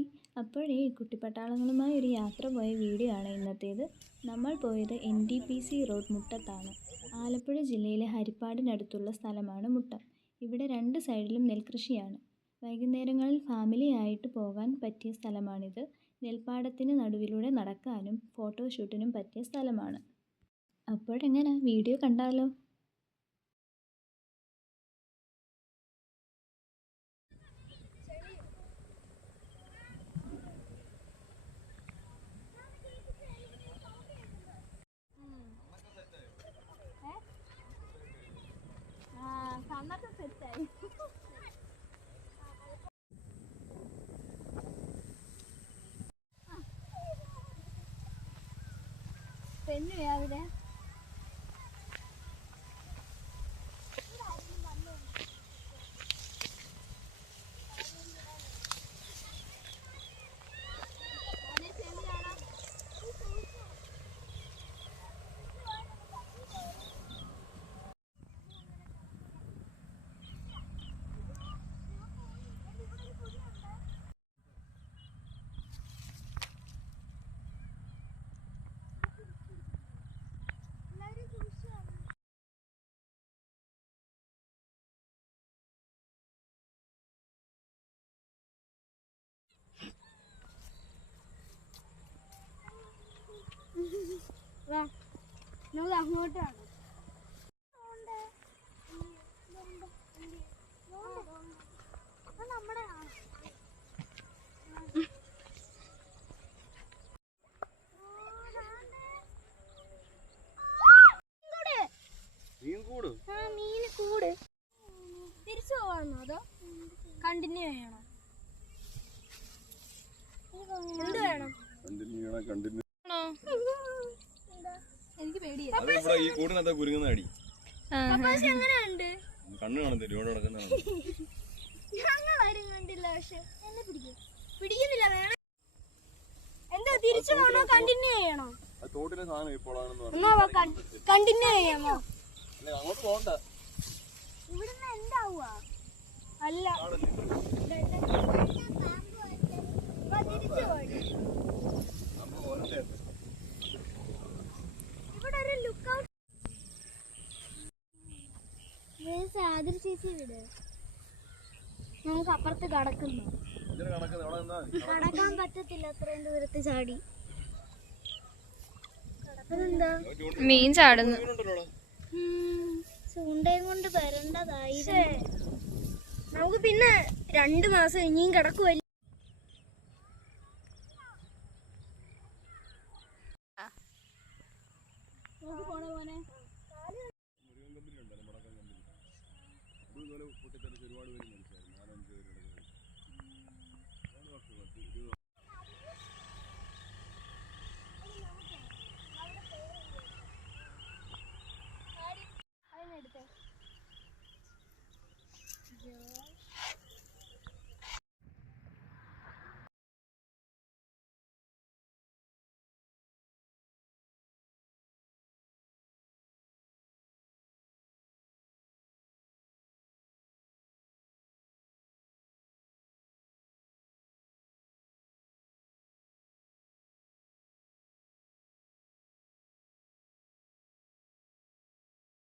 Hi. അപ്പോഴേ കുട്ടിപ്പട്ടാളങ്ങളുമായി ഒരു യാത്ര പോയ വീഡിയോ ആണ് ഇന്നത്തേത്. നമ്മൾ പോയത് NTPC റോഡ് മുട്ടത്താണ്. ആലപ്പുഴ ജില്ലയിലെ ഹരിപ്പാടിനടുത്തുള്ള സ്ഥലമാണ് മുട്ടം. ഇവിടെ രണ്ട് സൈഡിലും നെൽകൃഷിയാണ്. വൈകുന്നേരങ്ങളിൽ ഫാമിലിയായിട്ട് പോകാൻ പറ്റിയ സ്ഥലമാണിത്. നെൽപ്പാടത്തിന് നടുവിലൂടെ നടക്കാനും ഫോട്ടോഷൂട്ടിനും പറ്റിയ സ്ഥലമാണ്. അപ്പോഴെങ്ങനെ വീഡിയോ കണ്ടാലോ? സെറ്റായി. പെണ്ണ് രാവിലെ നമ്മൾ അങ്ങോട്ടാണ്. നമ്മുടെ മീൻകൂട് തിരിച്ചു പോവാന്നോ അതോ കണ്ടിന്യൂ ചെയ്യണോ? എന്ത് വേണം? എനിക്ക് പേടിയാ. എങ്ങനെയുണ്ട്? ഞങ്ങളാരും കണ്ടില്ല. പക്ഷെ എന്നെ പിടിക്കുന്നില്ല. വേണം എന്താ തിരിച്ചു പോണോ കണ്ടിന്യൂ ചെയ്യണോ? കണ്ടിന്യൂ ചെയ്യാമോ? ഇവിടുന്ന് എന്താവുക? അല്ല തിരിച്ചു പോയി. ഇവിടെ ഒരു ലുക്കൗട്ട് ചേച്ചി വിട്. നമുക്ക് അപ്പുറത്ത് കടക്കുന്നു. കടക്കാൻ പറ്റത്തില്ല അത്രയും ദൂരത്ത് ചാടി. അതെന്താ മീൻ ചാടുന്നു? ചൂണ്ടയും കൊണ്ട് വരേണ്ടതായിരുന്നു. നമുക്ക് പിന്നെ 2 മാസം ഇനിയും കിടക്കുവല്ലേ. പോണ പോനെ